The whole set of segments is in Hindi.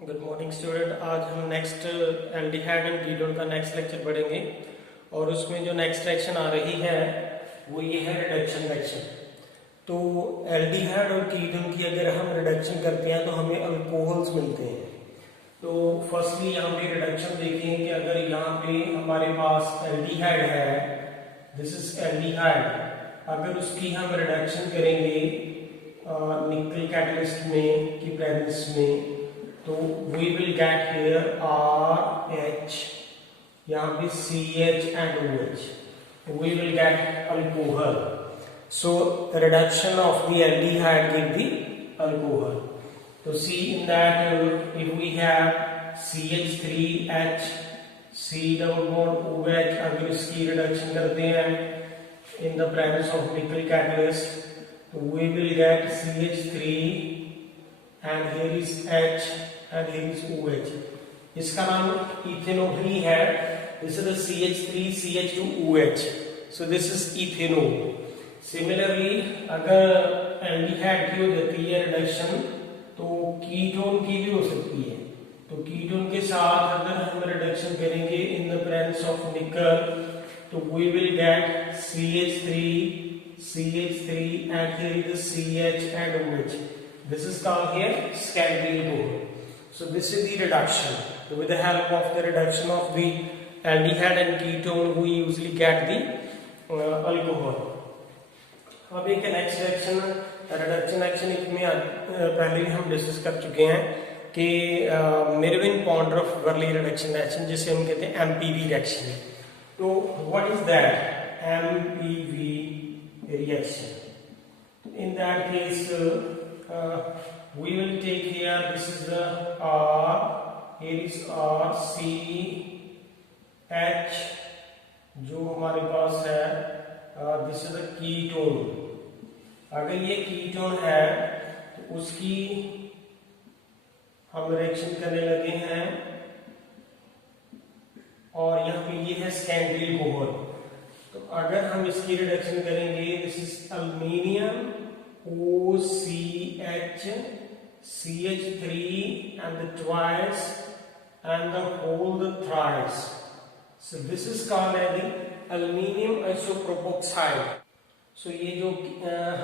Good morning student. आज हम नेक्स्ट एल्डिहाइड एंड कीटोन का नेक्स्ट लेक्चर पढ़ेंगे और उसमें जो नेक्स्ट रिएक्शन आ रही है वो ये है रिडक्शन रिएक्शन। तो एल्डिहाइड और कीटोन की अगर हम रिडक्शन करते हैं तो हमें अल्कोहल्स मिलते हैं। तो फर्स्टली यहाँ पे रिडक्शन देखें कि अगर यहाँ पे हमारे पास एल्डिहाइड है, दिस इज एल्डिहाइड, अगर उसकी हम रिडक्शन करेंगे निकल कैटलिस्ट में की प्रेजेंस में तो we will get here RH, यहाँ पे CH and OH, we will get alcohol. So reduction of the aldehyde give the alcohol. So see in that if we have CH3H C double bond OH, अगर इसकी रिडक्शन करते हैं in the presence of nickel catalyst तो we will get CH3 and here is H and here is OH. इसका नाम इथेनॉल ही है। This is the CH3 CH2 OH. So this is ethanol. Similarly, अगर एल्डिहाइड की हो जाती है रिडक्शन तो कीटोन की भी हो सकती है। तो कीटोन के साथ अगर हम रिडक्शन करेंगे इन द प्रेजेंस ऑफ निकल तो we will get CH3 and here is the CH and OH. This is called here scandial bond. So this is the reduction. So with the help of the reduction of the aldehyde and ketone, we usually get the alcohol. अब एक नेक्स्ट रिएक्शन रिडक्शन एक्शन इसमें पहले भी हम डिस्कस कर चुके हैं कि मेरविन पॉन्डरॉफ वर्ली रिडक्शन रिएक्शन जिसे हम कहते हैं एमपीवी रिएक्शन। तो what is that MPV reaction? In that case we will take here, this is the R, here is R, C, H जो हमारे पास है, this is the ketone। अगर ये कीटोन है तो उसकी हम रिएक्शन करने लगे हैं और यहाँ पे ये है स्कैंडियल कोहल। तो अगर हम इसकी रिडक्शन करेंगे, this is aluminium OCH CH3 and the twice and the whole the thrice. So this is called as the aluminium isopropoxide. So ये जो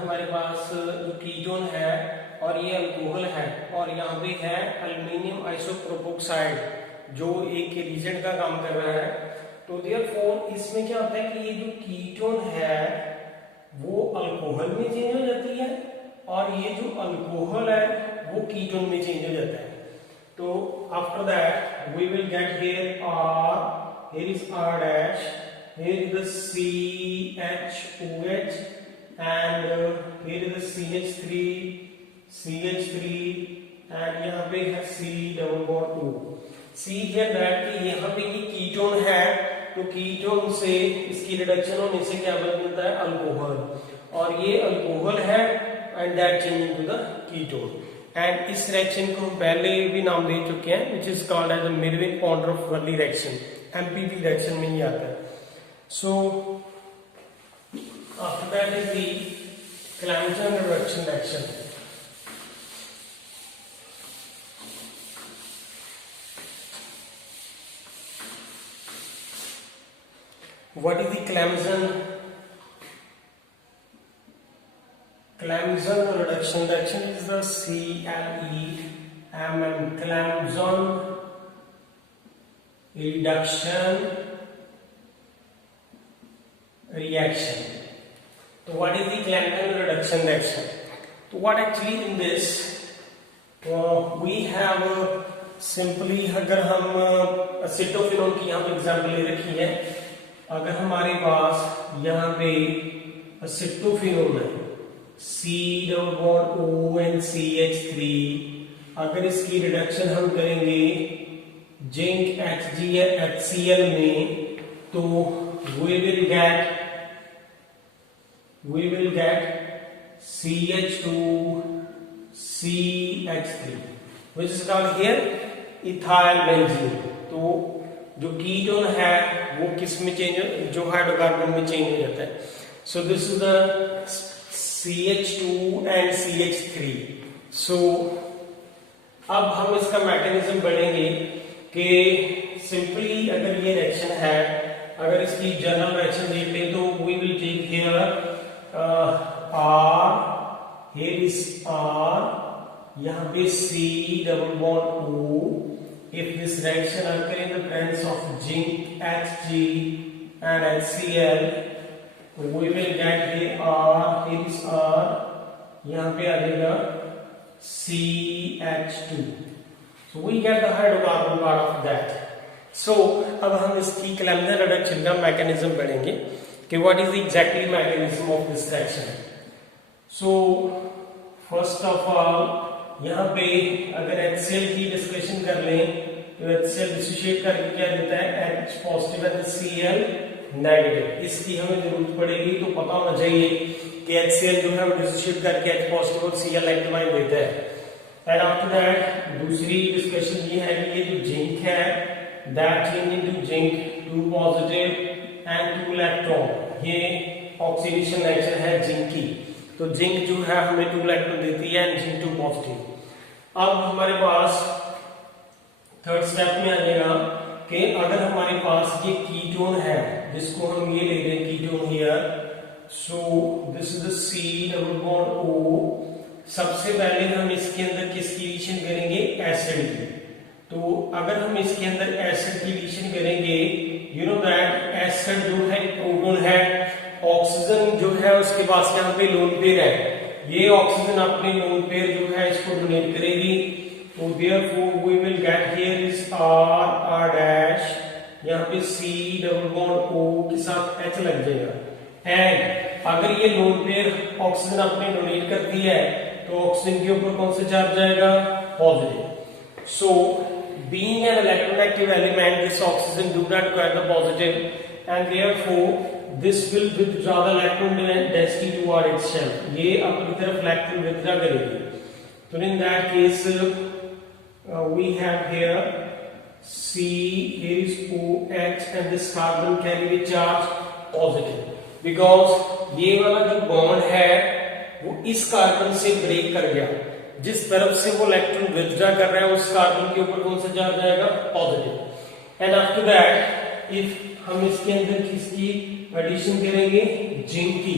हमारे पास जो कीटोन है और ये अल्कोहल है और यहाँ पे है aluminium isopropoxide जो एक रिएजेंट का काम कर रहा है। तो देयरफॉर इसमें क्या होता है कि ये जो कीटोन है वो अल्कोहल में चेंज हो जाती है और ये जो अल्कोहल है वो कीटोन में चेंज हो जाता है। तो after that we will get here R, here is R dash, here is the CHOH and here is the CH3 and यहाँ पे है C double bond O। See here that कि यहाँ पे ये कीटोन है तो कीटोन से इसकी रिडक्शन होने से क्या बनता है? अल्कोहल। और ये अल्कोहल है and that changing to the ketone. And इस रिएक्शन को हम पहले भी नाम दे चुके हैं which is called as the Meerwein Ponndorf Verley reaction. MPV reaction में ही आता है। So after that is the Clemmensen reduction reaction. What is the Clemson reduction? Reduction is the CLEMN, Clemson reduction reaction. So what is the Clemson reduction reaction? So what actually in this we have simply अगर हम एसिटोफिनोल की यहाँ पे एग्जाम्पल ले रखी है, अगर हमारे पास यहाँ पे एसिटोफिनोल है C double bond O and CH3, अगर इसकी रिडक्शन हम करेंगे जिंक HCl में तो we will get CH2 CH3 which is called here ethyl benzene। तो जो कीटोन है वो किस में चेंज जो हाइड्रोकार्बन में चेंज हो जाता है। सो this is the CH2 and CH3। सो अब हम इसका मैकेनिज्म कि सिंपली अगर ये रिएक्शन है, अगर इसकी जनरल रिएक्शन देख लें तो we will take here R, here is R, यहाँ पे C double bond O. If this reaction occur in the presence of zinc Hg and HCl, we will get here R, here is R, यहाँ पे आ जाएगा CH2. So we get the hydrocarbon part of that. So अब हम इसकी columnar reduction का mechanism पढ़ेंगे कि what is the exactly mechanism of this reaction. So first of all यहाँ पे अगर HCl की डिस्कशन कर लें तो HCl डिसोसिएट करके क्या देता है H positive and Cl negative. इसकी हमें जरूरत पड़ेगी तो पता होना चाहिए कि HCl जो है वो डिसोसिएट करके H पॉजिटिव और Cl नेगेटिव आयन देता है. एंड आफ्टर दैट दूसरी डिस्कशन ये है कि ये जो जिंक है that change into zinc 2 positive and 2 electron, ये ऑक्सीडेशन नेचर है जिंक की. तो जिंक जो है हमें 2 इलेक्ट्रॉन देती है एंड जिंक 2 पॉजिटिव. अब हमारे पास थर्ड स्टेप में आ जाएगा कि अगर हमारे पास ये कीटोन है जिसको हम ये ले लें ketone here, so this is the C double bond O. सबसे पहले हम इसके अंदर किसकी एडिशन करेंगे एसिड की. तो अगर हम इसके अंदर एसिड की एडिशन करेंगे, यू नो दैट एसिड जो है प्रोटॉन है, ऑक्सीजन जो है उसके पास यहाँ पे लोन पेयर है, ये ऑक्सीजन अपने लोन पेयर जो है इसको डोनेट करेगी. तो therefore we will get here is R dash, यहाँ पे C डबल बॉन्ड O के साथ H लग जाएगा. एंड अगर ये लोन पेयर ऑक्सीजन अपने डोनेट करती है तो ऑक्सीजन के ऊपर कौन सा चार्ज जाएगा positive. So being an electronegative element, this oxygen do not acquire the positive and therefore this will withdraw the electron density toward itself. ये अपनी तरफ इलेक्ट्रॉन विथड्रा करेगी. तो in that case we have here C, here is OH and this carbon carry the charge positive because ये वाला जो बॉन्ड है वो इस कार्बन से ब्रेक कर गया. जिस तरफ से वो इलेक्ट्रॉन विथड्रा कर रहा है उस कार्बन के ऊपर कौन सा चार्ज आएगा positive. And after that if हम इसके अंदर किसकी एडिशन करेंगे जिंक की,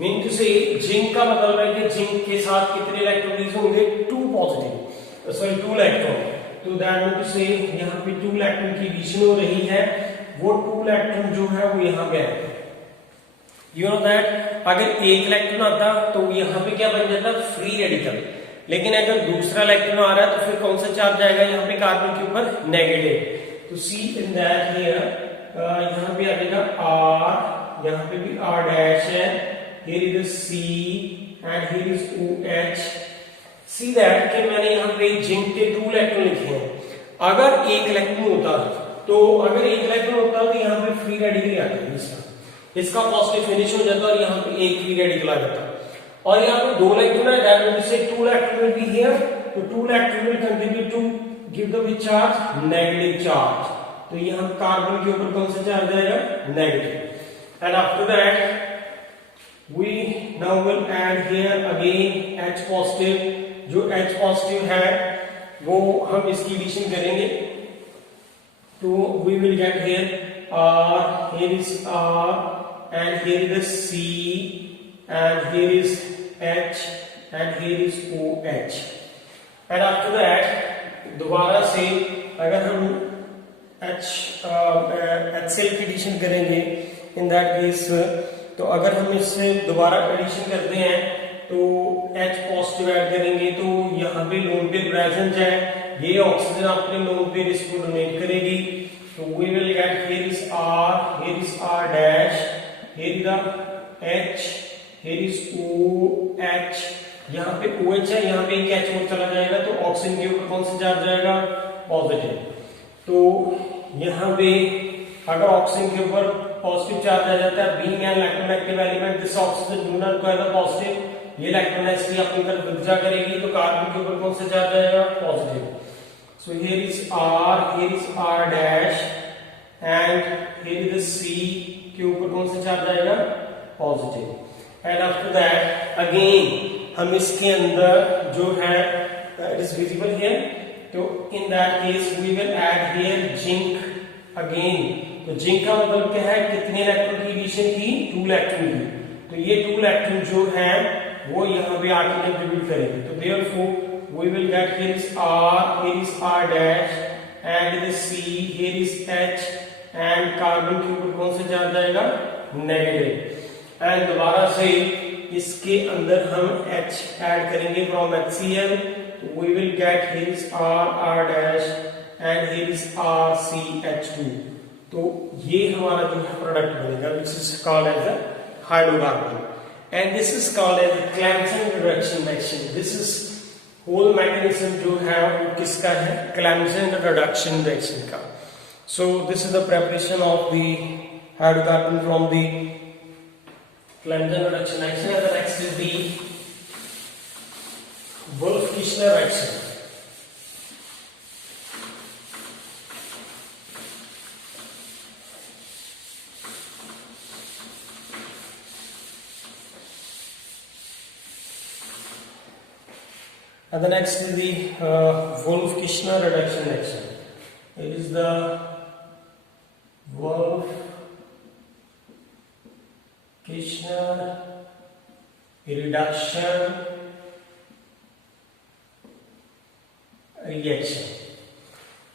मीन टू से जिंक का मतलब है कि जिंक के साथ कितने इलेक्ट्रॉन होंगे 2 पॉजिटिव, सॉरी 2 इलेक्ट्रॉन. तो दैट मीन टू से यहाँ पे 2 इलेक्ट्रॉन की एडिशन हो रही है, वो 2 इलेक्ट्रॉन जो है वो यहाँ पे है. यू नो दैट अगर एक इलेक्ट्रॉन आता तो यहाँ पे क्या बन जाता फ्री रेडिकल, लेकिन अगर दूसरा इलेक्ट्रॉन आ रहा है तो फिर कौन सा चार्ज आएगा यहाँ पे कार्बन के ऊपर नेगेटिव. तो सी इन दैट हियर यहाँ पे आ जाएगा R, यहाँ पे भी R डैश है, here is C and here is OH. See that कि मैंने यहाँ पे जिंक के 2 इलेक्ट्रॉन लिखे हैं. अगर एक इलेक्ट्रॉन होता तो यहाँ पे फ्री रेडिकल आ जाता, इसका पॉजिटिव फिनिश हो जाता और यहाँ पे एक फ्री रेडिकल आ जाता. और यहाँ पे 2 इलेक्ट्रॉन है, दैट मींस से 2 इलेक्ट्रॉन विल बी हियर. तो 2 electron will contribute to give the which charge negative charge. तो यहाँ कार्बन के ऊपर कौन सा चार्ज आएगा negative. And after that we now will add here again H positive. जो H positive है वो हम इसकी एडिशन करेंगे. तो we will get here R, here is R and here is C and here is H and here is OH. and after that दोबारा से अगर हम HCl की एडिशन करेंगे in that case, तो अगर हम इससे दोबारा एडिशन करते हैं तो H पॉजिटिव ऐड करेंगे तो यहाँ पे लोन पेयर प्रेजेंट है, ये ऑक्सीजन अपने लोन पेयर इसको डोनेट करेगी. तो we will get here is R, here is R dash, here is the H, here is OH. यहाँ पे OH है, यहाँ पे एक H और चला जाएगा तो ऑक्सीजन के ऊपर कौन सा चार्ज जाएगा पॉजिटिव. तो यहाँ पे अगर ऑक्सीजन के ऊपर पॉजिटिव चार्ज आ जाता है, being an electronegative element this oxygen do not require the positive, ये इलेक्ट्रॉन इसकी अपनी तरफ विथड्रा करेगी तो कार्बन के ऊपर कौन सा चार्ज आएगा positive. So here is R, here is R dash and here is the C के ऊपर कौन सा चार्ज आएगा positive. And after that again हम इसके अंदर जो है इट इज विजिबल हियर तो in that case we will add here zinc again. तो जिंक का मतलब क्या है, कितने इलेक्ट्रॉन की एडिशन की, 2 इलेक्ट्रॉन की। तो ये 2 इलेक्ट्रॉन जो है वो यहाँ पे आके कंट्रीब्यूट करेंगे। तो therefore we will get here is R, here is R dash and it is C, here is H and carbon के ऊपर कौन सा चार्ज आएगा, नेगेटिव। एंड दोबारा से इसके अंदर हम H ऐड करेंगे from HCl, we will get here is R dash and here is RCH2। तो ये हमारा जो है प्रोडक्ट बनेगा which is called as a hydrocarbon and this is called as a Clemson reduction reaction। This is whole mechanism जो है वो किसका है, Clemson reduction reaction का। So this is the preparation of the hydrocarbon from the Clemson reduction reaction and the next is the Wolff-Kishner reaction। And the next is the Wolff-Kishner reduction reaction। It is the Wolff-Kishner reduction reaction।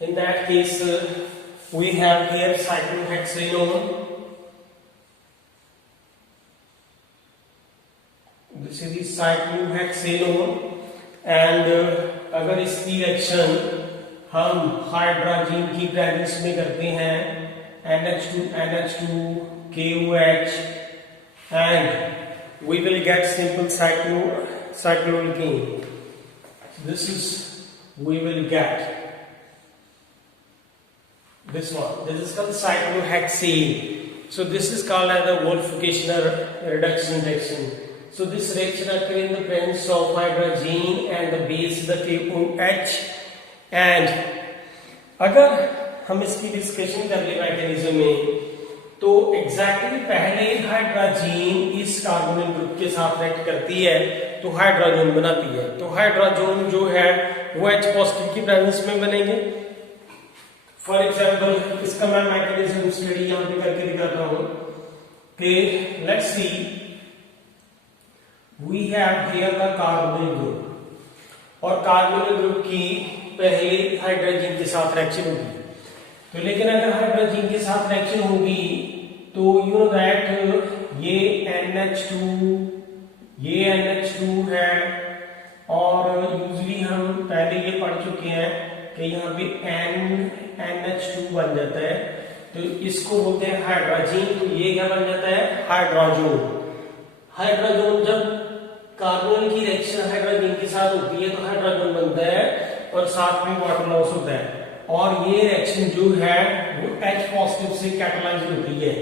In that case we have here cyclohexanone, this is the cyclohexanone and अगर इसकी रिएक्शन हम हाइड्रोजन की प्रेजेंस में करते हैं NH2 KOH and we will get simple cyclohexane। This is we will get this one, this is called cyclohexane। So this is called as the Wolff-Kishner reduction reaction। So this reaction occurs in the presence of hydrogen and the base is the KOH। and अगर हम इसकी डिस्कशन कर ले मैकेनिज्म में, तो एग्जैक्टली पहले हाइड्रोजन इस कार्बोनिल ग्रुप के साथ रिएक्ट करती है तो हाइड्रोजन बनाती है। तो हाइड्रोजन जो है वो H पॉजिटिव की प्रेजेंस में बनेंगे। फॉर एग्जांपल इसका मैं मैकेनिज्म स्टडी यहाँ पे करके दिखाता हूँ कि let's see we have here the carbonyl group और कार्बोनिल ग्रुप की पहले हाइड्रोजन के साथ रिएक्शन होगी। तो लेकिन अगर हाइड्रोजन के साथ रिएक्शन होगी तो यू नो दैट ये NH2 है और यूजुअली हम पहले ये पढ़ चुके हैं कि यहाँ पे NH2 बन जाता है, तो इसको बोलते हैं हाइड्रोजन। तो ये क्या बन जाता है, हाइड्रोजन। हाइड्रोजन जब कार्बन की रिएक्शन हाइड्रोजन के साथ होती है तो हाइड्रोजन बनता है और साथ में वाटर लॉस होता है और ये रिएक्शन जो है वो H पॉजिटिव से कैटालाइज होती है।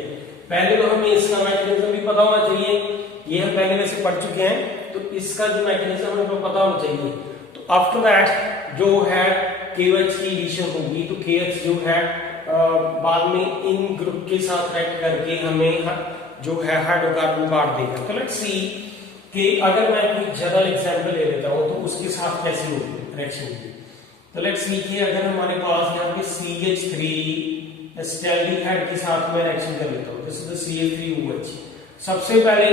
पहले तो हमें इसका मैकेनिज्म भी पता होना चाहिए, ये हम पहले वैसे पढ़ चुके हैं, तो इसका जो मैकेनिज्म हमें पता होना चाहिए। तो आफ्टर दैट जो है KOH की एडिशन होगी, तो KH जो है बाद में इन ग्रुप के साथ रिएक्ट करके हमें जो है हाइड्रोकार्बन बांट देगा। तो लेट्स सी कि अगर मैं कोई जनरल एग्जांपल ले लेता हूं तो उसके साथ कैसे होगी रिएक्शन की। तो लेट्स सी कि अगर हमारे पास यहाँ पे CH3 एस्टेल्डिहाइड के साथ में रिएक्शन कर लेता हूं, दिस इज द CH3OH। सबसे पहले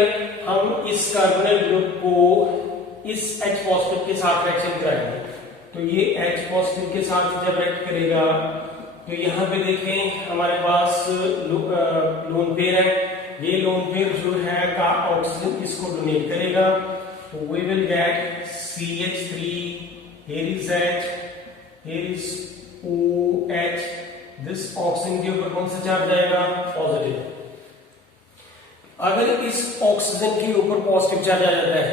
हम इस कार्बोनिल ग्रुप को इस H पॉजिटिव के साथ रिएक्शन कराएंगे। तो ये H पॉजिटिव के साथ जब रिएक्ट करेगा तो यहाँ पे देखें हमारे पास लोन पेयर है, ये लोन पेयर जो है का ऑक्सीजन इसको डोनेट करेगा। तो we will get CH3, here is H, here is OH। This oxygen के ऊपर कौन सा चार्ज आएगा, पॉजिटिव। अगर इस ऑक्सीजन के ऊपर पॉजिटिव चार्ज आ जाता है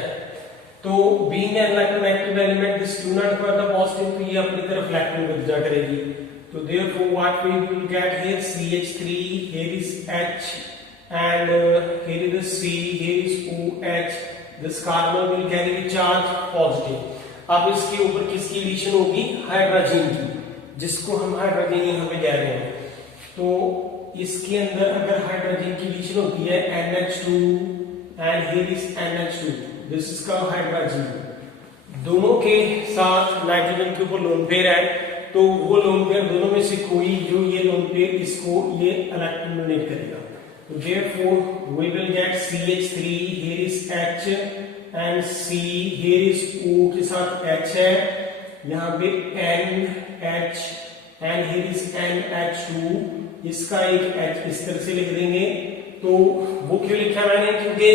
तो being an electronegative element this do not require the positive, तो ये अपनी तरफ इलेक्ट्रॉन को विड्रॉ करेगी। तो therefore what we will get here CH3, here is H and here is C, here is OH। this carbon will carry the charge positive। अब इसके ऊपर किसकी एडिशन होगी, हाइड्रोजन की, जिसको हम हाइड्रोजन यहाँ पे कह रहे हैं। तो इसके अंदर अगर हाइड्रोजन की एडिशन होती है NH2 and here is NH2, this is called hydrogen। दोनों के साथ नाइट्रोजन के ऊपर लोन पेयर है, तो वो लोन पेयर दोनों में से कोई जो ये लोन पेयर इसको ये इलेक्ट्रॉन डोनेट करेगा। तो therefore we will get CH3, here is H and C, here is O के साथ H है, यहाँ पे NH and here is NH2, इसका एक H इस तरह से लिख देंगे। तो वो क्यों लिखा मैंने, क्योंकि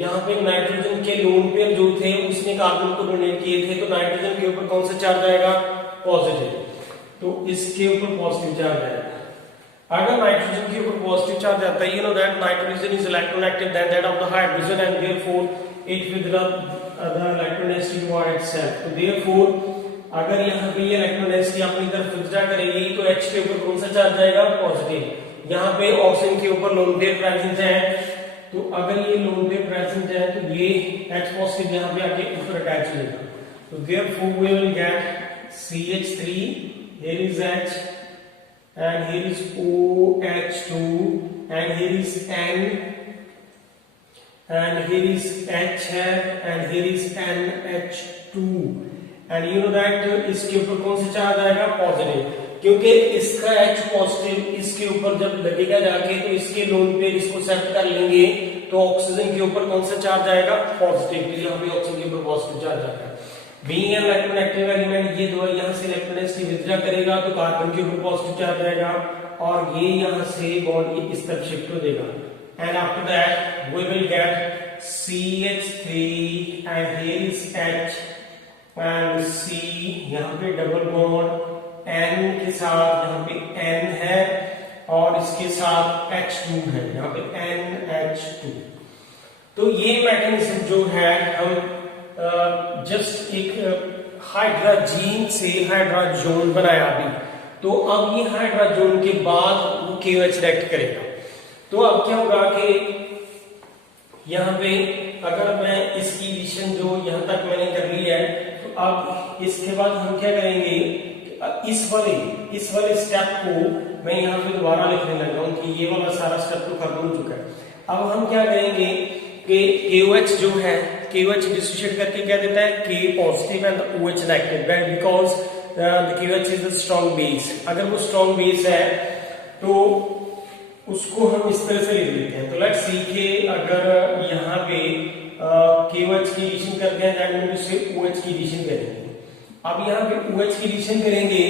यहाँ पे नाइट्रोजन के लोन पेयर जो थे उसने कार्बन को डोनेट किए थे, तो नाइट्रोजन के ऊपर कौन सा चार्ज आएगा, पॉजिटिव, तो इसके ऊपर पॉजिटिव चार्ज आएगा। अगर नाइट्रोजन के ऊपर पॉजिटिव चार्ज आता है, you know that nitrogen is electronegative than that of the hydrogen and therefore it will the electronegative toward itself. तो देयरफॉर अगर यहाँ पे ये इलेक्ट्रोनेगेटिव अपनी तरफ विड्रॉ करेगी तो H के ऊपर कौन सा चार्ज आएगा, पॉजिटिव। यहाँ पे ऑक्सीजन के ऊपर लोन पेयर प्रेजेंट है, तो अगर ये लोन पेयर प्रेजेंट है तो ये H पॉजिटिव यहाँ पे आके ऊपर अटैच हो जाएगा। तो therefore we will get CH3, here is H and here is OH2 and here is N and here is H and here is NH2 and you know that इसके ऊपर कौन सा चार्ज आएगा, पॉजिटिव, क्योंकि इसका H पॉजिटिव इसके ऊपर जब लगेगा जाके तो इसके लोन पेयर इसको एक्सेप्ट कर लेंगे, तो ऑक्सीजन के ऊपर कौन सा चार्ज आएगा, पॉजिटिव, तो यहाँ पे ऑक्सीजन के ऊपर पॉजिटिव चार्ज आएगा। बीइंग एन इलेक्ट्रोनेगेटिव एलिमेंट, ये दो यहाँ से इलेक्ट्रोनेगेटिव विड्रॉ करेगा तो कार्बन के ऊपर पॉजिटिव चार्ज आएगा और ये यहाँ से बॉन्ड इस तरफ शिफ्ट हो जाएगा। And after that we will get CH3 and here is H and C, यहाँ पे डबल बॉन्ड N के साथ यहाँ पे N है और इसके साथ H2 है, यहाँ पे NH2। तो ये मैकेनिज्म जो है हम जस्ट एक हाइड्रोजन से हाइड्रोजन बनाया अभी, तो अब ये हाइड्रोजन के बाद वो KOH रिएक्ट करेगा। तो अब क्या होगा कि यहाँ पे अगर मैं इसकी एडिशन जो यहाँ तक मैंने कर ली है, तो अब इसके बाद हम क्या करेंगे, इस वाले स्टेप को मैं यहाँ पे दोबारा लिखने लगा हूँ कि ये वाला सारा स्टेप तो खत्म हो चुका है। अब हम क्या करेंगे कि KOH जो है, KOH डिसोसिएट करके क्या देता है, K positive and OH negative, because the KOH is a strong base. अगर वो स्ट्रॉन्ग बेस है तो उसको हम इस तरह से लिख देते हैं। तो लेट्स सी के अगर यहाँ पे KOH की एडिशन करते हैं दैट मींस उससे OH की एडिशन करेंगे। अब यहाँ पे OH की एडिशन करेंगे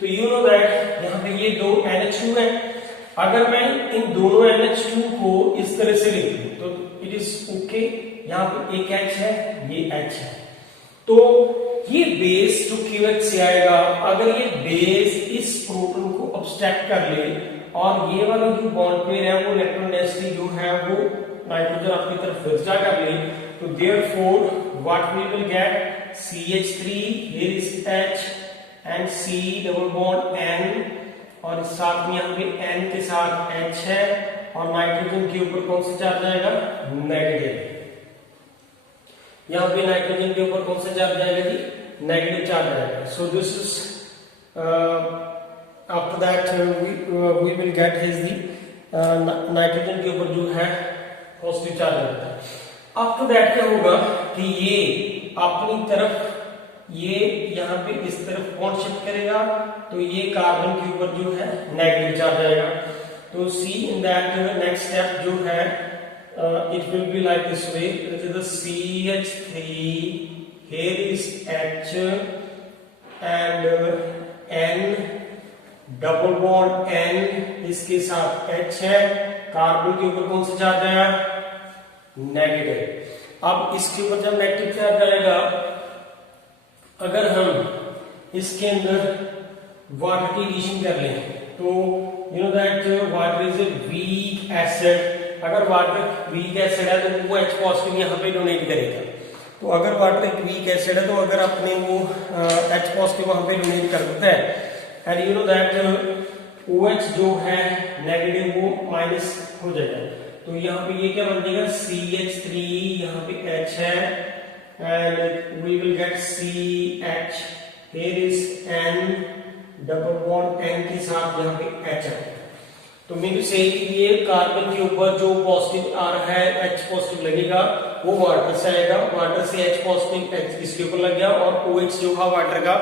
तो यू नो दैट यहाँ पे ये दो NH2 है, अगर मैं इन दोनों NH2 को इस तरह से लिख दूं तो इट इज ओके। यहाँ पे एक H है, ये H है, तो ये बेस जो KOH से आएगा, अगर ये बेस इस प्रोटॉन को ऑब्स्ट्रैक्ट कर ले और ये वाला जो बॉन्ड पेयर है वो इलेक्ट्रोनेगेटिव जो है वो नाइट्रोजन अपनी तरफ विड्रॉ कर ले, तो therefore what we will get CH3, here is H and C double bond N और इस साथ में यहाँ पे N के साथ H है और नाइट्रोजन के ऊपर कौन सा चार्ज आएगा, नेगेटिव। यहाँ पे नाइट्रोजन के ऊपर कौन सा चार्ज आएगा जी, नेगेटिव चार्ज आएगा। So this is after that we will get his the nitrogen के ऊपर जो है पॉजिटिव चार्ज आता है। आफ्टर दैट क्या होगा कि ये अपनी तरफ ये यहाँ पे इस तरफ बॉन्ड शिफ्ट करेगा, तो ये कार्बन के ऊपर जो है नेगेटिव चार्ज आएगा। तो सी इन दैट नेक्स्ट स्टेप जो है it will be like this way, that is the CH3, here is H and N double bond N, इसके साथ H है, कार्बन के ऊपर कौन सा चार्ज आया, नेगेटिव। अब इसके ऊपर जब नेगेटिव चार्ज आएगा, अगर हम इसके अंदर वाटर की एडिशन कर लें तो you know that water is a weak acid. अगर वाटर वीक एसिड है तो वो H पॉजिटिव यहाँ पे डोनेट करेगा। तो अगर वाटर एक वीक एसिड है तो अगर अपने वो H पॉजिटिव वहां पे डोनेट कर देता है and you know that OH जो है नेगेटिव वो माइनस हो जाएगा। तो यहाँ पे ये क्या बन जाएगा, CH3, यहाँ पे H है and we will get CH, here is N double bond N के साथ यहाँ पे H है। तो मीन टू से ये कार्बन के ऊपर जो पॉजिटिव आ रहा है H पॉजिटिव लगेगा वो वाटर से आएगा, वाटर से H पॉजिटिव इसके ऊपर लग गया और OH जो था वाटर का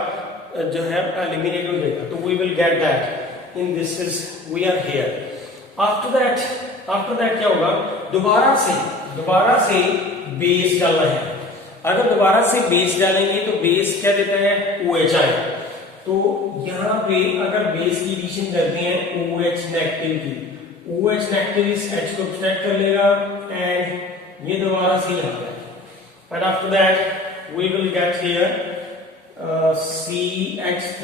जो है एलिमिनेट हो जाएगा, तो we will get that in this is we are here. After that क्या होगा, दोबारा से बेस डालना है। अगर दोबारा से बेस डालेंगे तो बेस क्या देता है, OH आएगा। तो यहाँ पे अगर बेस की एडिशन करते हैं OH नेगेटिव की, OH नेगेटिव इस H को सब्ट्रैक्ट कर लेगा एंड ये दोबारा से यहाँ पे, and after that we will get here CH3,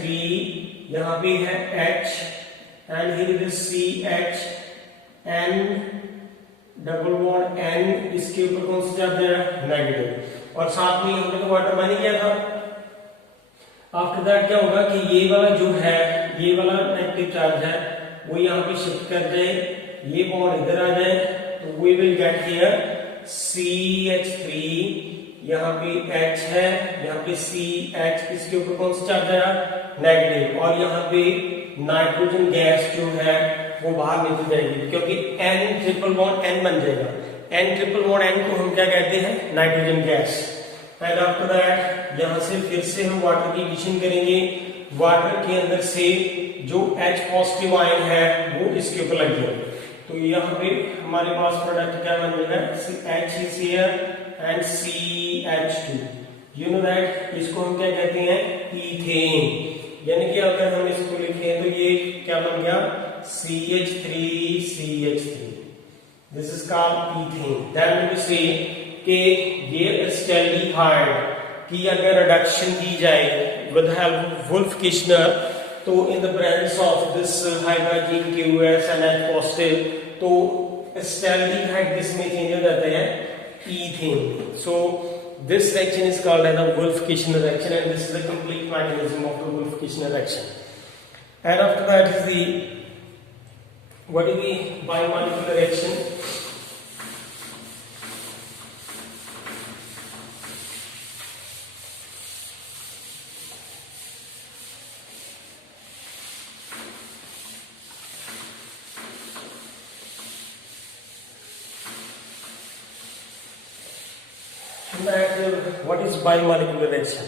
यहाँ पे है H and here is CH N double bond N, इसके ऊपर कौन सा चार्ज है, नेगेटिव, और साथ में हमने तो वाटर माइनिंग किया था। आफ्टर दैट क्या होगा कि ये वाला जो है, ये वाला नेगेटिव चार्ज है वो यहाँ पे शिफ्ट कर जाए, ये बॉन्ड इधर आ जाए, तो we will get here CH3, यहाँ पे H है, यहाँ पे CH, इसके ऊपर कौन सा चार्ज आया, नेगेटिव, और यहाँ पे नाइट्रोजन गैस जो है वो बाहर निकल जाएगी क्योंकि N ट्रिपल बॉन्ड N बन जाएगा। N ट्रिपल बॉन्ड N को हम क्या कहते हैं, nitrogen gas. And after that यहाँ से फिर से हम वाटर की एडिशन करेंगे, वाटर के अंदर से जो H पॉजिटिव आयन है वो इसके ऊपर लग जाएगा, तो यहाँ पे हमारे पास प्रोडक्ट क्या बन जाएगा, H is here and CH2, you know that, इसको हम क्या कहते हैं, ईथेन। यानी कि अगर हम इसको लिखें तो ये क्या बन गया, CH3, this is called ethane. Then we say कि ये एस्टेल्डिहाइड की अगर रिडक्शन की जाए विद हेल्प वुल्फ किशनर, तो in the presence of this hydrogen QS and H positive, तो एस्टेल्डिहाइड किस में चेंज हो जाता है, ethane. So this reaction is called as the Wolff-Kishner reaction, and this is the complete mechanism of the Wolff-Kishner reaction. And after that is the, what is the biomolecular reaction? In that, what is biomolecular reaction?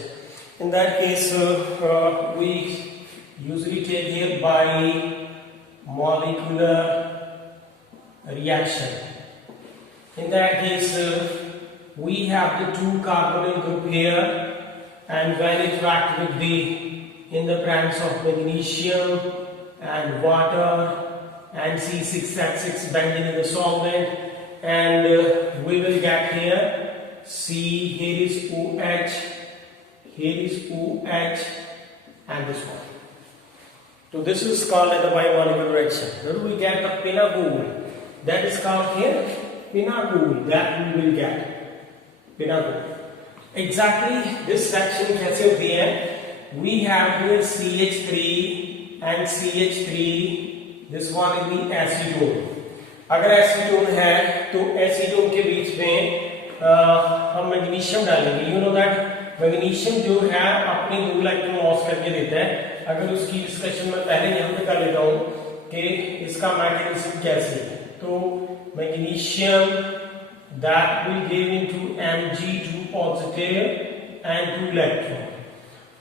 In that case, we usually take here biomolecular reaction. In that case, we have the two carbonyl group here, and when it react with the in the presence of magnesium and water and C6H6 benzene in the solvent, and we will get here C, here is OH, here is OH, and this one. So this is called as the biomolecular reaction. Where do we get the pinagol? That is called here pinagol. That we will get pinagol. Exactly this reaction कैसे होती है? We have here CH3 and CH3. This one is the acetone. अगर एसीटोन है तो एसीटोन के बीच में हम मैग्नीशियम डालेंगे। यू नो दैट मैग्नीशियम जो है अपने 2 इलेक्ट्रॉन लॉस करके देता है। अगर उसकी डिस्कशन में पहले यहाँ पे कर लेता हूँ कि इसका मैकेनिज्म कैसे है। तो magnesium that will give into Mg2 positive and 2 electron,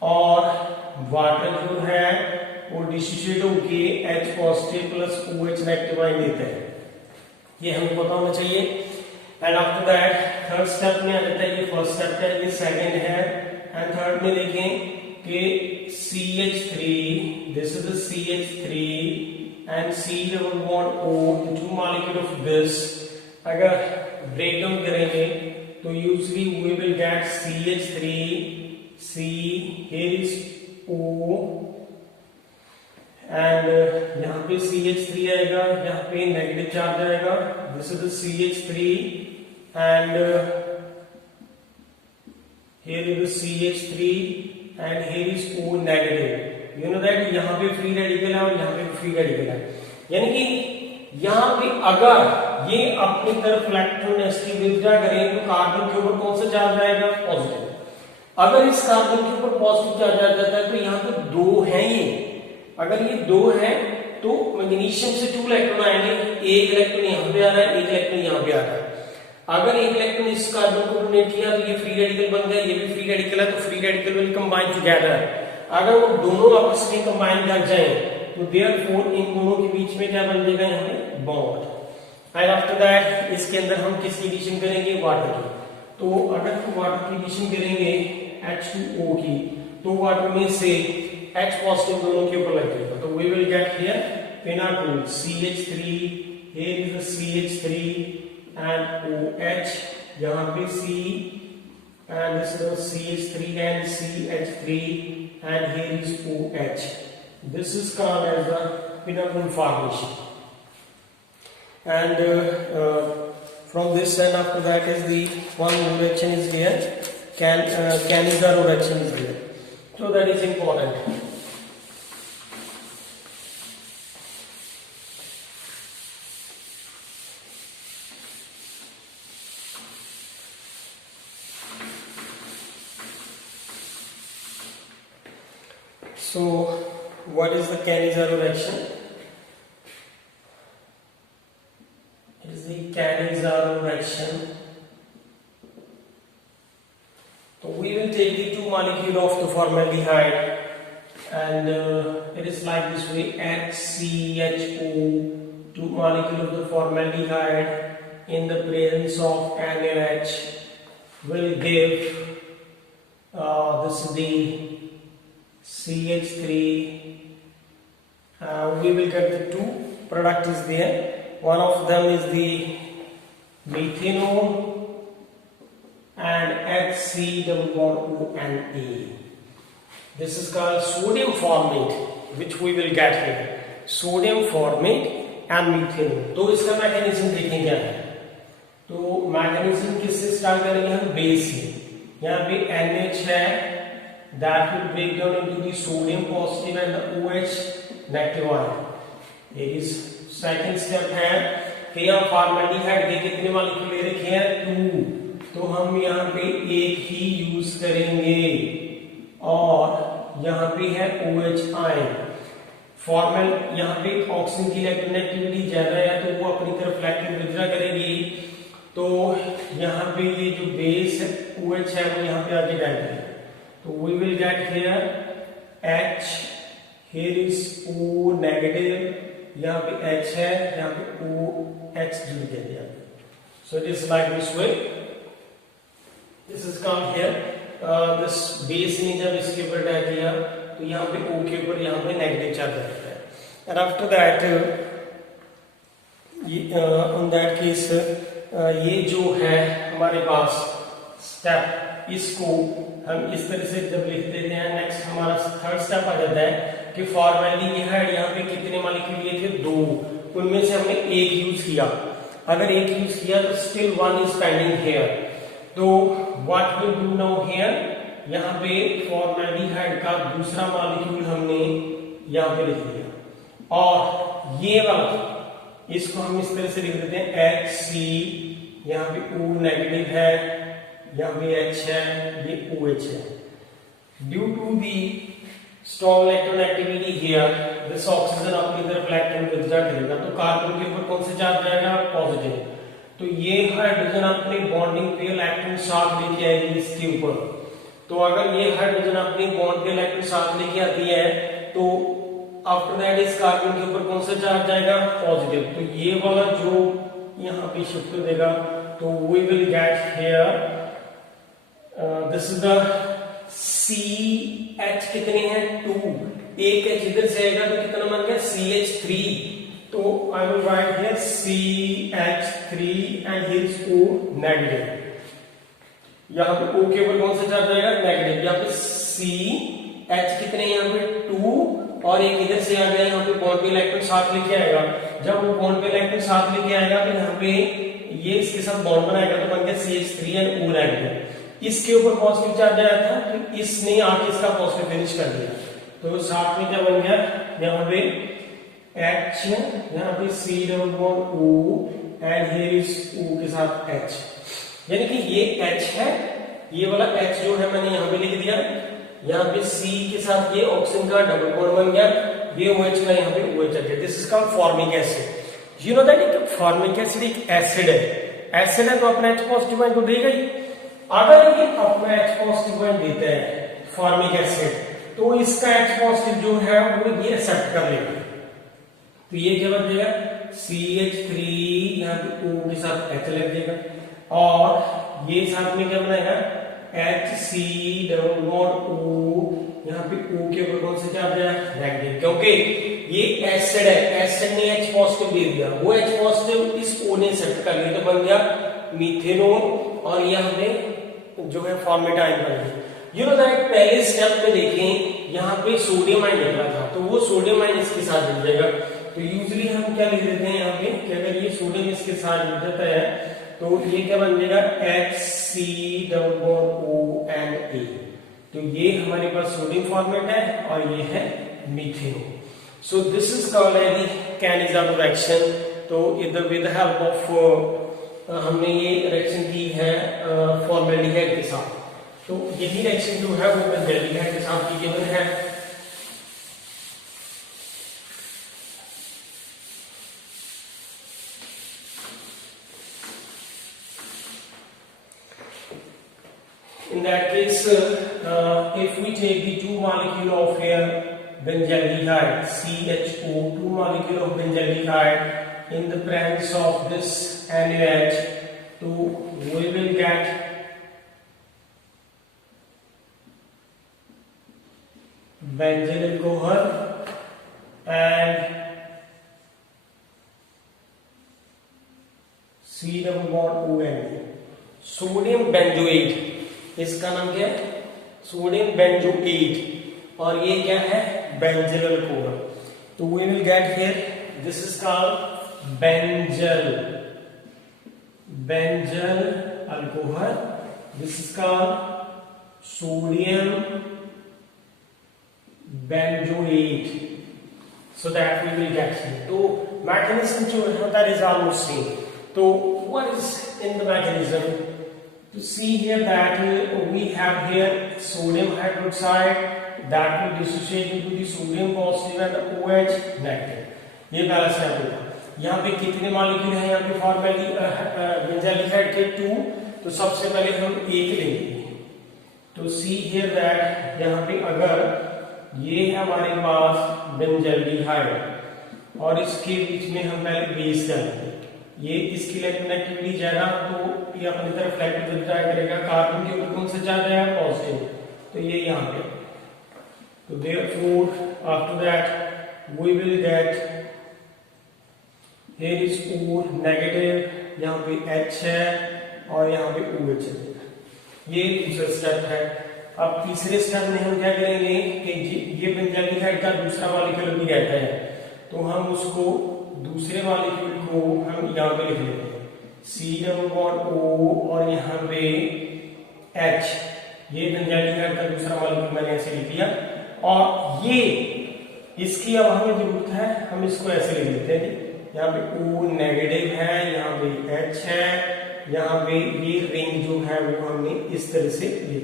और वाटर जो है वो डिसोसिएट होके H positive plus OH negative ion देता है। ये हमें पता होना चाहिए। And after that third step में आ जाता है, ये फर्स्ट स्टेप है, ये सेकंड है, एंड थर्ड में देखें कि CH3, this is the CH3 and C double bond O, two molecule of this अगर ब्रेक डाउन करेंगे तो usually we will get CH3, C, here is O, and यहाँ पे CH3 आएगा, यहाँ पे नेगेटिव चार्ज आएगा, this is the CH3 and here is the CH3 and here is O negative. You know that यहाँ पे फ्री रेडिकल है और यहाँ पे फ्री रेडिकल है, यानी कि यहाँ पे अगर ये अपनी तरफ इलेक्ट्रोनेगेटिव विड्रॉ करें तो कार्बन के ऊपर कौन सा चार्ज आएगा, पॉजिटिव। अगर इस कार्बन के ऊपर पॉजिटिव चार्ज आ जाता है तो यहाँ पे 2 है, ये अगर ये 2 है तो मैग्नीशियम से 2 इलेक्ट्रॉन आएंगे, 1 इलेक्ट्रॉन यहाँ पे आ रहा है, 1 इलेक्ट्रॉन यहाँ पे आ रहा है। अगर एक इलेक्ट्रॉन इस कार्बन को डोनेट किया तो ये फ्री रेडिकल बन गया, ये भी फ्री रेडिकल है, तो free radical will combine together. अगर वो दोनों आपस में कंबाइन कर जाए तो देयरफॉर इन दोनों के बीच में क्या बन जाएगा, यहाँ पे बॉन्ड। एंड आफ्टर दैट इसके अंदर हम किसकी एडिशन करेंगे, वाटर की। तो अगर हम वाटर की एडिशन करेंगे H2O की, तो वाटर में से H पॉजिटिव दोनों के ऊपर लग जाएगा, तो we will get here phenol CH3, here is the CH3 and OH, यहाँ पे C and this is the CH3 and CH3 and here is OH. This is called as the phenol formation. And from this and after that is the one reaction is here, Cannizzaro reaction is here. So that is important. So what is the Cannizzaro reaction? It is the Cannizzaro reaction. So we will take the two molecule of the formaldehyde and it is like this way, HCHO, two molecule of the formaldehyde in the presence of NaNH will give this is the CH3. We will get the two product is there. One of them is the methanol and HCOONA. This is called sodium formate, which we will get here. Sodium formate and methanol. तो इसका मैकेनिज्म देखें क्या है। तो मैकेनिज्म किससे स्टार्ट करेंगे हम, बेस से। यहाँ पे NH है, that will break down into the sodium positive and the OH negative ion. It is second step है कि यहाँ फॉर्मेल्डिहाइड के कितने मॉलिक्यूल ले रखे हैं, 2, तो हम यहाँ पे एक ही यूज करेंगे और यहाँ पे है OH आयन। फॉर्मल यहाँ पे ऑक्सीजन की इलेक्ट्रोनेगेटिविटी ज्यादा है तो वो अपनी तरफ इलेक्ट्रॉन विड्रॉ करेगी, तो यहाँ पे ये जो बेस OH है वो यहाँ पे आगे डाल देगा। So we will get here H, here is O negative, यहाँ पे H है, यहाँ पे OH जुड़ गया। So it is like this way. This is called here. This base ने जब इसके ऊपर डाल दिया तो यहाँ पे O के ऊपर यहाँ पे नेगेटिव चार्ज रहता है। And after that, on that case, ये जो है हमारे पास स्टेप, इसको हम इस तरह से जब लिख देते हैं, नेक्स्ट हमारा थर्ड स्टेप आ जाता है कि फॉर्मेल्डिहाइड यहाँ पे कितने मॉलिक्यूल लिए थे, 2, उनमें से हमने एक यूज किया। अगर एक यूज किया तो still one is pending here, तो what will do now here, यहाँ पे फॉर्मेल्डिहाइड का दूसरा मॉलिक्यूल हमने यहाँ पे लिख दिया और ये वाला इसको हम इस तरह से लिख देते हैं HC, यहाँ पे O नेगेटिव है, यहाँ पे H है, ये OH है। Due to the strong electronegativity here, this oxygen अपनी तरफ इलेक्ट्रॉन विड्रॉ करेगा, तो कार्बन के ऊपर कौन सा चार्ज आएगा, पॉजिटिव। तो ये हाइड्रोजन अपने बॉन्डिंग पे इलेक्ट्रॉन साथ लेके आएगी इसके ऊपर। तो अगर ये हाइड्रोजन अपनी बॉन्ड पे इलेक्ट्रॉन साथ लेके आती है तो आफ्टर दैट इस कार्बन के ऊपर कौन सा चार्ज आएगा, पॉजिटिव। तो ये वाला जो यहाँ पे शिफ्ट कर देगा, तो we will get here this is the CH कितने हैं, 2, एक H इधर से आएगा तो कितना बन गया, CH3। तो I will write here CH3 and here is O negative. यहाँ पे O के ऊपर कौन सा चार्ज आएगा, नेगेटिव। यहाँ पे CH कितने यहाँ पे 2 और एक इधर से आ गया, यहाँ पे बॉन्ड पे इलेक्ट्रॉन साथ लेके आएगा। जब वो बॉन्ड पे इलेक्ट्रॉन साथ लेके आएगा तो यहाँ पे ये इसके साथ बॉन्ड बनाएगा तो बन गया CH3 एंड O नेगेटिव। इसके ऊपर पॉजिटिव चार्ज आया था तो इसने आके इसका पॉजिटिव फिनिश कर दिया, तो साथ में क्या बन गया, यहाँ पे H, यहाँ पे C double bond O and here is O के साथ H, यानी कि ये H है, ये वाला H जो है मैंने यहाँ पे लिख दिया, यहाँ पे C के साथ ये ऑक्सीजन का डबल बॉन्ड बन गया, ये OH का यहाँ पे OH आ गया। This is called formic acid. You know that formic acid एक एसिड है, एसिड है तो अपना H पॉजिटिव आयन तो देगा ही। अगर ये अपना H पॉजिटिव आयन देता है फॉर्मिक एसिड, तो इसका H पॉजिटिव जो है वो ये एक्सेप्ट कर लेगा, तो ये क्या बन जाएगा CH3, यहाँ पे O के साथ H लग जाएगा, और ये साथ में क्या बनाएगा HC डबल बॉन्ड O, यहाँ पे O के ऊपर कौन सा चार्ज है नेगेटिव, क्योंकि ये एसिड है, एसिड ने H पॉजिटिव दे दिया, वो H पॉजिटिव इस O ने एक्सेप्ट कर लिया, तो बन गया मीथेनॉल, और यहाँ पे जो है फॉर्मेट आयन बन गया। यू नो दैट पहले स्टेप में देखें यहाँ पे सोडियम आयन निकला था, तो वो सोडियम आयन इसके साथ जुड़ जाएगा। तो यूजली हम क्या लिख देते हैं यहाँ पे कि अगर ये सोडियम इसके साथ जुड़ जाता है तो ये क्या बन जाएगा HC डबल बॉन्ड ONA, तो ये हमारे पास सोडियम फॉर्मेट है और ये है methanol. So this is called as the Cannizzaro reaction. तो इधर विद द हेल्प ऑफ हमने ये रिएक्शन की है फॉर्मेल्डिहाइड के साथ, तो यही रिएक्शन जो है वो बेंजल्डिहाइड के साथ की गिवन है। In that case, if we take the two molecule of here benzaldehyde CHO, two molecule of benzaldehyde in the presence of this NaOH, so we will get benzyl alcohol and C double bond ONA, sodium benzoate, इसका नाम क्या है सोडियम बेंजोएट, और ये क्या है बेंजिल अल्कोहल। तो we will get here this is called benzyl alcohol, this is called sodium benzoate, so that we will get here. तो मैकेनिज्म जो है दैट इज ऑलमोस्ट सेम। तो what is in the mechanism? To see here that we have here sodium hydroxide that will dissociate into the sodium positive and the OH negative, ये पहला स्टेप होगा। यहाँ पे कितने मॉलिक्यूल हैं यहाँ पे बेंजाल्डिहाइड के 2, तो सबसे पहले हम एक लेंगे। तो सी हियर दैट यहाँ पे अगर ये है हमारे पास बेंजाल्डिहाइड और इसके बीच में हम पहले बेस डालेंगे, ये इसकी इलेक्ट्रोनेगेटिविटी ज्यादा तो ये अपनी तरफ इलेक्ट्रिक ट्राई करेगा, कार्बन के ऊपर कौन सा चार्ज है पॉजिटिव, तो ये यहाँ पे। तो therefore after that we will get here is O negative, यहाँ पे H है और यहाँ पे OH है, ये दूसरा स्टेप है। अब तीसरे स्टेप में हम क्या करेंगे कि ये बेंजाल्डिहाइड का दूसरा मॉलिक्यूल भी रहता है, तो हम उसको दूसरे मॉलिक्यूल को हम यहाँ पे लिख लेते हैं C डबल बॉन्ड O और यहाँ पे H, ये बेंजाल्डिहाइड का दूसरा मॉलिक्यूल मैंने ऐसे लिख दिया, और ये इसकी अब हमें जरूरत है, हम इसको ऐसे लिख लेते हैं। यहाँ पे O नेगेटिव है, यहाँ पे H है, यहाँ पे ये रिंग जो है वो हमने इस तरह से लिख दी।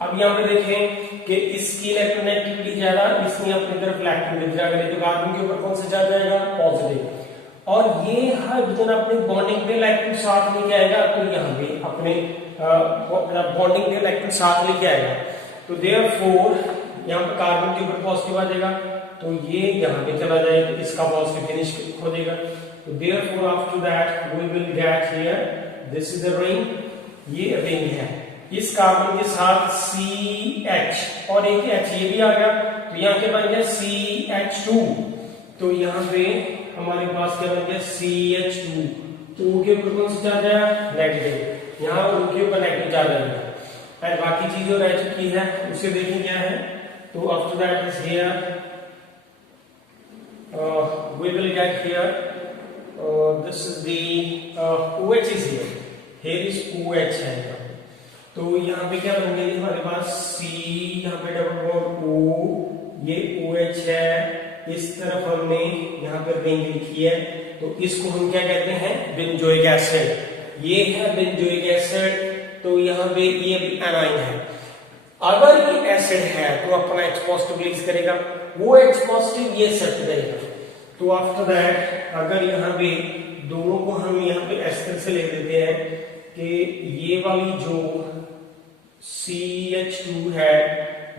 अब यहाँ पे देखें कि इसकी इलेक्ट्रोनेगेटिविटी ज्यादा, इसने अपनी तरफ इलेक्ट्रॉन ड्रा करे, तो कार्बन के ऊपर कौन सा चार्ज आएगा पॉजिटिव, और ये हाइड्रोजन अपने बॉन्डिंग पे इलेक्ट्रॉन साथ लेके आएगा, तो यहाँ पे अपने बॉन्डिंग पे इलेक्ट्रॉन साथ लेके आएगा। तो देयरफॉर यहाँ पे कार्बन के ऊपर पॉजिटिव आ जाएगा, तो ये यहाँ पे चला जाएगा, तो इसका पॉजिटिव फिनिश हो जाएगा। तो therefore after that we will get here this is the ring, ये रिंग है, इस कार्बन के साथ CH और एक H ये भी आ गया, तो यहाँ के बन गया CH2, तो यहाँ पे हमारे पास क्या बन गया CH2, O के ऊपर कौन सा चार्ज है नेगेटिव, यहाँ O के ऊपर नेगेटिव चार्ज आएगा, और बाकी चीजें रह चुकी है उसे देखें क्या है। तो after that is here we will get here this is the OH is here is OH है, तो यहाँ पे क्या बन गई हमारे पास C, यहाँ पे डबल बॉन्ड O, ये OH है, इस तरफ हमने यहाँ पर रिंग लिखी है, तो इसको हम क्या कहते हैं बेंजोइक एसिड, ये है बेंजोइक एसिड, तो यहाँ पे ये एनाइन है। अगर ये एसिड है तो अपना H पॉजिटिव रिलीज करेगा, वो H पॉजिटिव ये एक्सेप्ट करेगा। तो आफ्टर दैट अगर यहाँ पे दोनों को हम यहाँ पे इस तरह से लिख देते हैं कि ये वाली जो CH2 है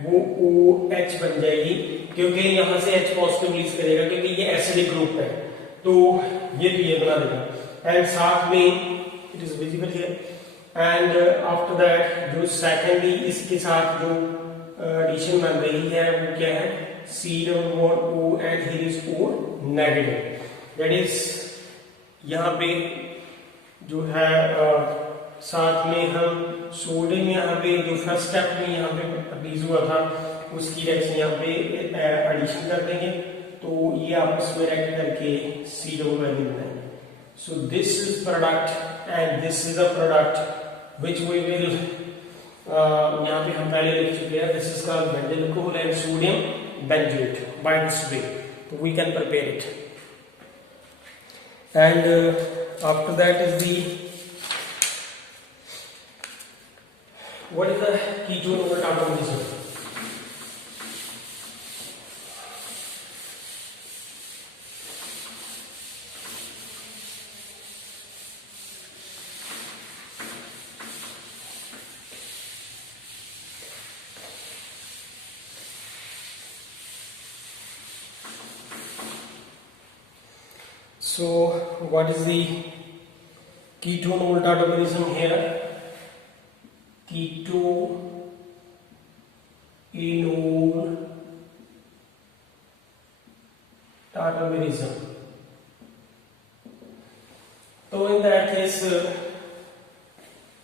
वो OH बन जाएगी, क्योंकि यहाँ से H पॉजिटिव रिलीज करेगा क्योंकि ये एसिडिक ग्रुप है, तो ये बना देगा। एंड साथ में it is visible here. And after that जो सेकेंडली इसके साथ जो एडिशन बन रही है वो क्या है, C double bond O and here is O negative. That is यहाँ पे जो है साथ में हम सोडियम यहाँ पे जो फर्स्ट स्टेप में यहाँ पे रिलीज हुआ था उसकी रिएक्शन यहाँ पे एडिशन कर देंगे, तो ये आपस में रिएक्ट करके C डबल वैल्यू बनाएंगे। So this is product and this is a product which we will यहाँ पे हम पहले लिख चुके हैं। This is called benzene alcohol and sodium benzoate by this way, तो we can prepare it. And after that is the what is the ketone over tartarism? So what is the ketone over tartarism here? Ketoenol tartarism. So in that case,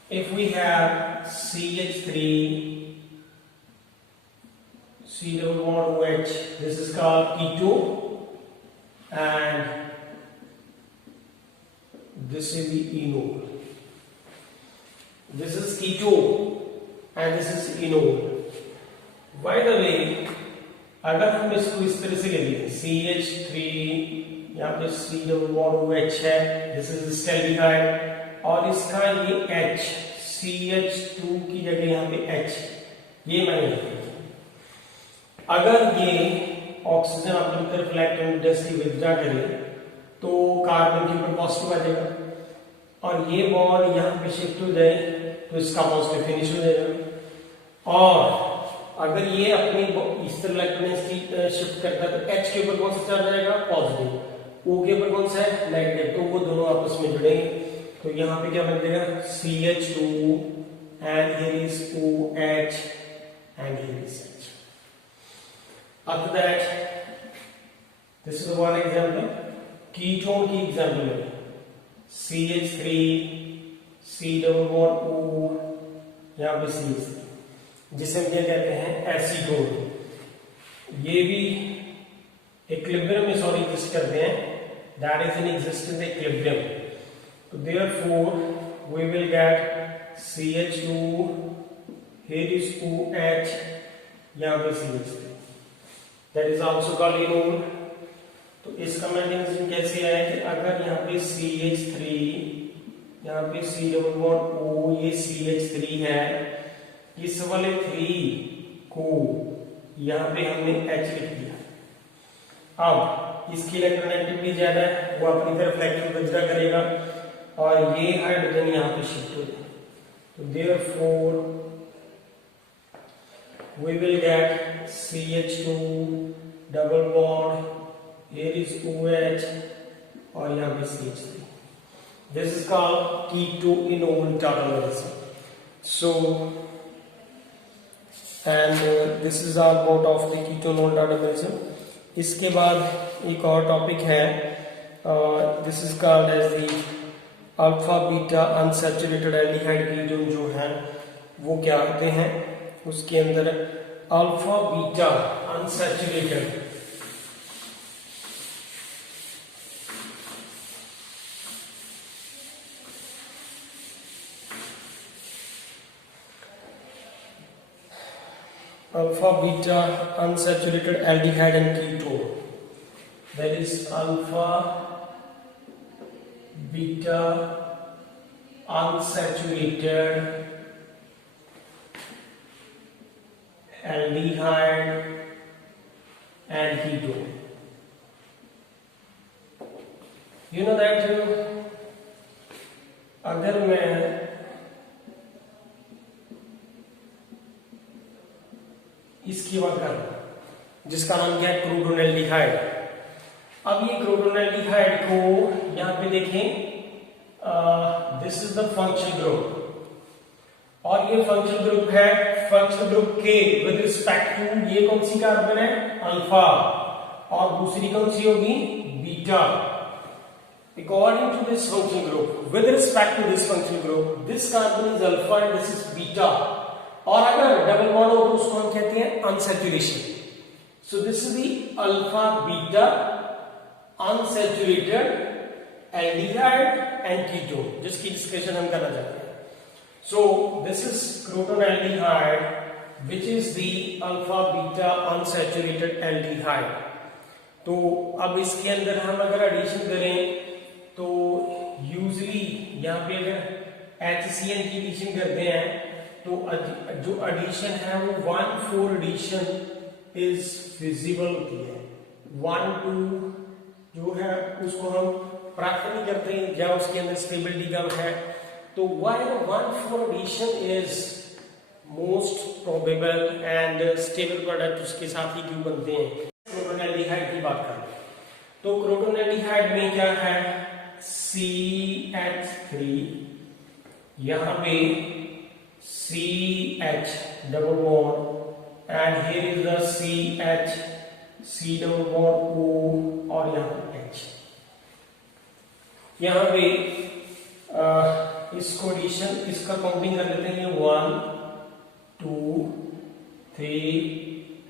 if we have CH3 C double bond OH, this is called keto, and this is the enol. This is keto and this is enol. By the way, अगर हम इसको इस तरह से ले लें CH3 यहाँ पे C डबल बॉन्ड OH है, दिस इज स्टेल्डिहाइड, और इसका ये H CH2 की जगह यहाँ पे H ये मैंने अगर ये ऑक्सीजन अपनी तरफ इलेक्ट्रॉन डेंसिटी विथड्रॉ करे तो कार्बन के ऊपर पॉजिटिव आ जाएगा, और ये बॉन्ड यहाँ पे शिफ्ट हो जाए तो इसका पॉजिटिव फिनिश हो जाएगा। और अगर ये अपनी इस तरह इलेक्ट्रॉन शिफ्ट करता है तो H के ऊपर कौन सा चार्ज आएगा, पॉजिटिव, O के ऊपर कौन सा है, नेगेटिव, तो वो दोनों आपस में जुड़ेंगे। तो यहाँ पे क्या बन जाएगा, CH2 and here is OH and here is H. After that, this is one example. Ketone की एग्जाम्पल है CH3 C double bond O, यहाँ पे CH3, जिसे हम क्या कहते हैं एसीटोन। ये भी इक्विलिब्रियम में सॉरी एग्जिस्ट करते हैं, that is in existence equilibrium. तो therefore we will get CH2, here is OH, यहाँ पे CH3, that is also called enol। तो इसका मैकेनिज्म कैसे है कि अगर यहाँ पे CH3 यहाँ पे C डबल बॉन्ड O, ये CH3 है, इस वाले 3 को यहाँ पे हमने H लिख दिया। अब इसकी इलेक्ट्रोनेगेटिविटी ज्यादा है, वो अपनी तरफ इलेक्ट्रॉन विथड्रॉ करेगा और ये हाइड्रोजन यहाँ पे शिफ्ट हो जाएगा। तो therefore we will get CH2 double bond, here is OH, और यहाँ पे CH3. This is called ketoenol tartarism. So, and this is all about of the ketoenol tartarism. इसके बाद एक और टॉपिक है, this is called as the alpha beta unsaturated aldehyde ketone जो है वो क्या होते हैं, उसके अंदर alpha beta unsaturated alpha beta unsaturated aldehyde and ketone, that is alpha beta unsaturated aldehyde and ketone. You know that अगर मैं इसकी बात करूं जिसका नाम क्या है क्रूडोनेल्डिहाइड। अब ये क्रूडोनेल्डिहाइड को यहां पे देखें, this is the functional group और ये फंक्शनल ग्रुप है। फंक्शनल ग्रुप के विद रिस्पेक्ट टू ये कौन सी कार्बन है, अल्फा, और दूसरी कौन सी होगी, beta. According to this functional group, with respect to this functional group, this carbon is alpha and this is beta. और अगर डबल बॉन्ड हो तो उसको हम कहते हैं unsaturation. So this is the alpha beta unsaturated aldehyde and ketone, जिसकी डिस्कशन हम करना चाहते हैं। So this is crotonaldehyde, which is the alpha beta unsaturated aldehyde. तो अब इसके अंदर हम अगर एडिशन करें तो यूजली यहाँ पे अगर HCN की एडिशन करते हैं तो जो एडिशन है वो 1,4 एडिशन इज फिजिबल होती है। 1,2 जो है उसको हम प्रेफर नहीं करते हैं या उसके अंदर स्टेबिलिटी कम है। तो 1,4 addition is most probable and stable product उसके साथ ही क्यों बनते हैं। क्रोटोनेल्डिहाइड की बात करें तो क्रोटोनेल्डिहाइड में क्या है, CH3, यहां पे CH double bond and here is the CH, C double bond O और यहां पे H। यहां पे इसको एडिशन इसका काउंटिंग कर लेते हैं, 1 2 3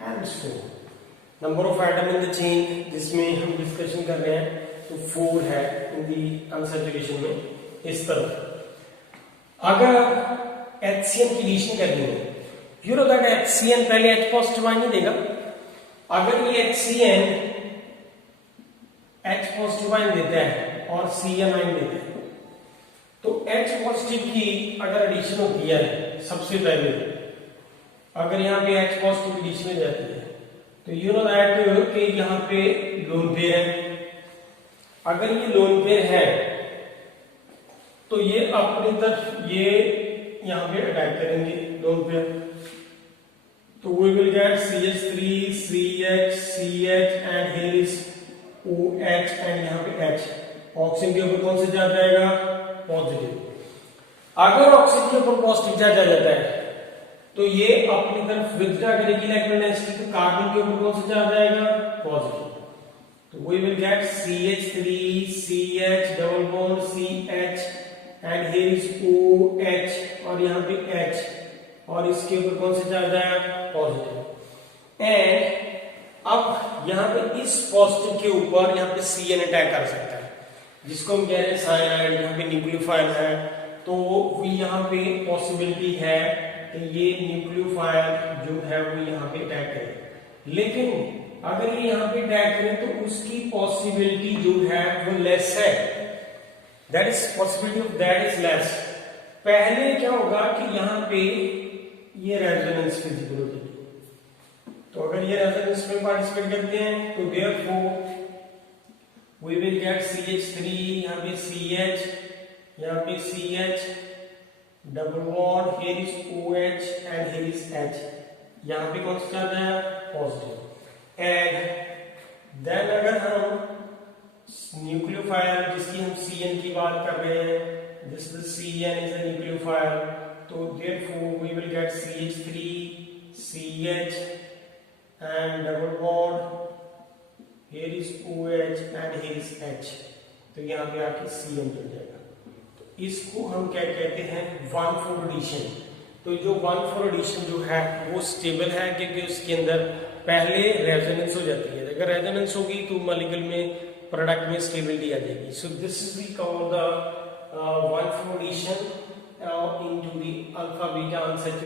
and 4। Number of atom in the chain जिसमें हम डिस्कशन कर रहे हैं तो 4 है इन दी अनसैचुरेशन में इस तरफ। अगर HCN की एडिशन करनी है, यू नो दैट HCN पहले H पॉजिटिव आयन नहीं देगा। अगर ये HCN H पॉजिटिव आयन देता है और CN आयन देता है तो H पॉजिटिव की अगर एडिशन होती है सबसे पहले, अगर यहाँ पे H पॉजिटिव एडिशन हो जाती है तो यू नो दैट कि यहाँ पे लोन पेयर है। अगर ये लोन पेयर है तो ये अपनी तरफ ये यहाँ पे अटैक करेंगे लोन पेयर, तो we will get CH3 CH CH and here is OH and यहाँ पे H। ऑक्सीजन के ऊपर कौन सा चार्ज आएगा, पॉजिटिव। अगर ऑक्सीजन के ऊपर पॉजिटिव चार्ज आ जाता है तो ये अपनी तरफ विथड्रॉ करेगी इलेक्ट्रॉन डेंसिटी, तो कार्बन के ऊपर कौन सा चार्ज आएगा, पॉजिटिव। तो we will get CH3 CH double bond CH and here is OH और यहाँ पे H और इसके ऊपर कौन सा चार्ज आया, पॉजिटिव। एंड अब यहाँ पे इस पॉजिटिव के ऊपर यहाँ पे CN अटैक कर सकता है जिसको हम कह रहे हैं साइनाइड, यहाँ पे न्यूक्लियोफाइल है। तो यहाँ पे पॉसिबिलिटी है कि ये न्यूक्लियोफाइल जो है वो यहाँ पे अटैक करे, लेकिन अगर ये यहाँ पे अटैक करे तो उसकी पॉसिबिलिटी जो है वो लेस है, that is possibility of that is less. पहले क्या होगा कि यहाँ पे ये रेजोनेंस फिजिबल हो जाएगी, तो अगर ये रेजोनेंस में पार्टिसिपेट करते हैं तो therefore we will get CH3, यहाँ पे CH, यहाँ पे CH double bond, here is OH and here is H। यहाँ पे कौन सा चार्ज है, पॉजिटिव। एंड देन अगर हम न्यूक्लियोफाइल जिसकी हम CN की बात कर रहे हैं, this is CN is a nucleophile, तो therefore we will get CH3 CH and double bond, here is OH and here is H। तो यहाँ पे आके CN जुड़ जाएगा। तो इसको हम क्या कहते हैं, 1,4 एडिशन। तो जो 1,4 एडिशन जो है वो स्टेबल है क्योंकि उसके अंदर पहले रेजोनेंस हो जाती है। अगर रेजोनेंस होगी तो मॉलिक्यूल में प्रोडक्ट में स्टेबिलिटी आ जाएगी। So this is we call the 1,4 addition into the alpha beta unsaturated